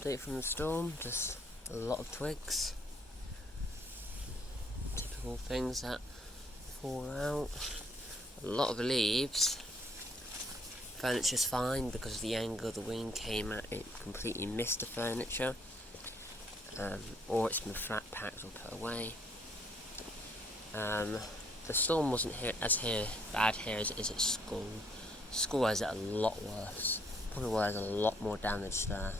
update from the storm, just a lot of twigs. Typical things that fall out. A lot of leaves. Furniture's fine because of the angle the wind came at, it completely missed the furniture. Or it's been flat packed or put away. The storm wasn't bad here as it is at school. School has it a lot worse. Probably why there's a lot more damage there.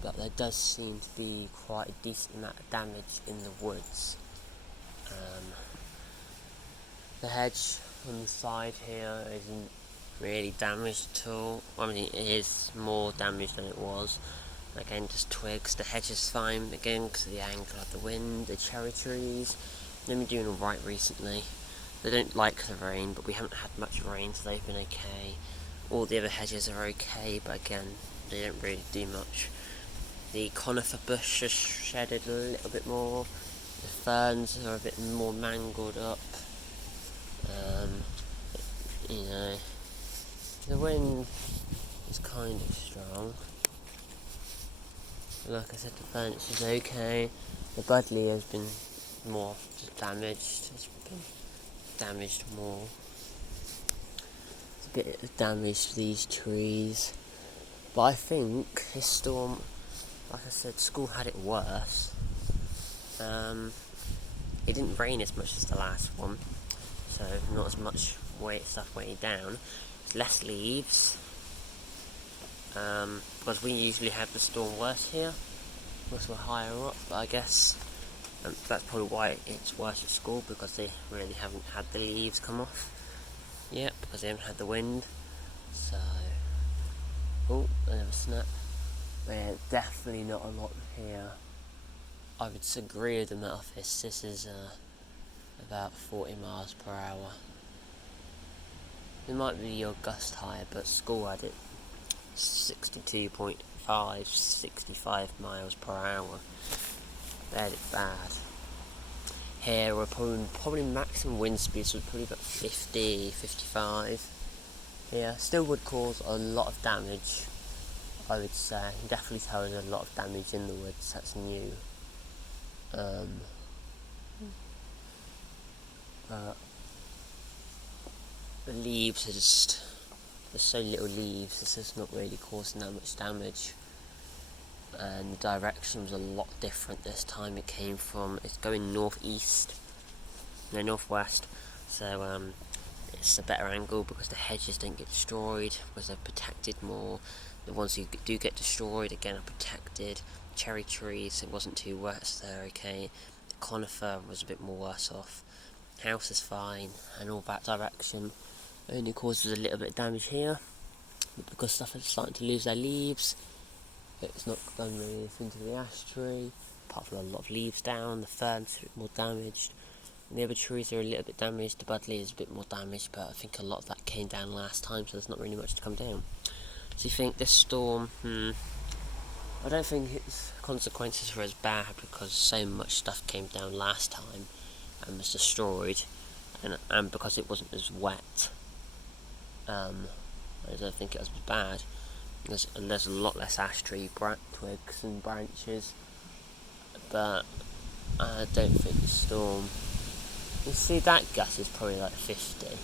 But there does seem to be quite a decent amount of damage in the woods. The hedge on the side here isn't really damaged at all. I mean, it is more damaged than it was. Again, just twigs. The hedge is fine again because of the angle of the wind. The cherry trees, they've been doing alright recently. They don't like the rain, but we haven't had much rain, so they've been okay. All the other hedges are okay, but again, they don't really do much. The conifer bush has shedded a little bit more. The ferns are a bit more mangled up. The wind is kind of strong. Like I said, the furniture's okay. The budley has been more damaged. It's been damaged more. There's a bit of damage to these trees. But I think this storm, like I said, school had it worse. It didn't rain as much as the last one, so not as much stuff weighing down. There's less leaves. Because we usually have the storm worse here, because we're higher up, but I guess that's probably why it's worse at school, because they really haven't had the leaves come off yet, because they haven't had the wind. So, oh, another snap. Yeah, definitely not a lot here. I would agree with them at office. This is about 40 miles per hour. It might be your gust higher, but school had it 62.5, 65 miles per hour. Very bad. Here we're probably maximum wind speeds would probably about 50, 55. Here still would cause a lot of damage, I would say. You can definitely tell there's a lot of damage in the woods. That's new. The leaves are just, there's so little leaves, it's just not really causing that much damage. And the direction was a lot different this time. It's going northwest, so it's a better angle because the hedges don't get destroyed, because they're protected more. The ones who do get destroyed, again, are protected. Cherry trees, it wasn't too worse, they're okay. The conifer was a bit more worse off. House is fine, and all that direction. Only causes a little bit of damage here, but because stuff is starting to lose their leaves, it's not done really anything to the ash tree, apart from a lot of leaves down. The ferns are a bit more damaged, and the other trees are a little bit damaged. The budley is a bit more damaged, but I think a lot of that came down last time, so there's not really much to come down. So you think this storm, I don't think its consequences were as bad because so much stuff came down last time and was destroyed, and because it wasn't as wet. I don't think it was as bad. There's a lot less ash tree twigs and branches, but I don't think the storm. You see, that gust is probably like 50,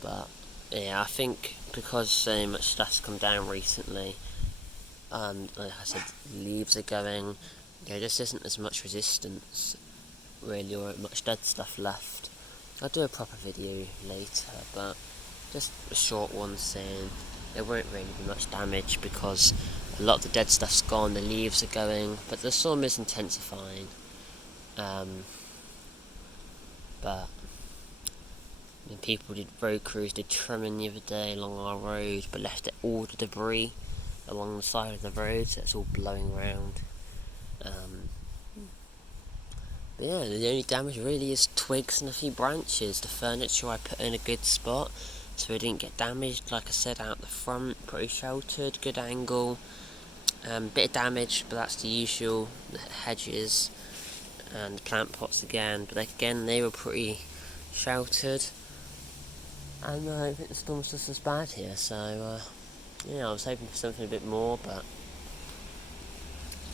but yeah, I think because so much stuff's come down recently, like I said, leaves are going. There just isn't as much resistance, really, or much dead stuff left. I'll do a proper video later, but just a short one saying there won't really be much damage because a lot of the dead stuff's gone, the leaves are going, but the storm is intensifying. But road crews did trimming the other day along our road, but left all the debris along the side of the road, so it's all blowing around. But yeah, the only damage really is twigs and a few branches. The furniture I put in a good spot, so it didn't get damaged. Like I said, out the front, pretty sheltered, good angle. Bit of damage, but that's the usual. The hedges and the plant pots again, but they were pretty sheltered. And I don't think the storm's just as bad here, so Yeah, I was hoping for something a bit more, but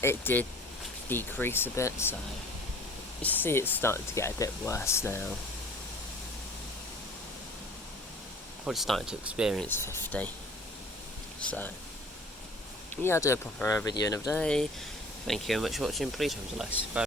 it did decrease a bit, so you see it's starting to get a bit worse now. Probably starting to experience 50. So, yeah, I'll do a proper video another day. Thank you very much for watching. Please remember to like, subscribe.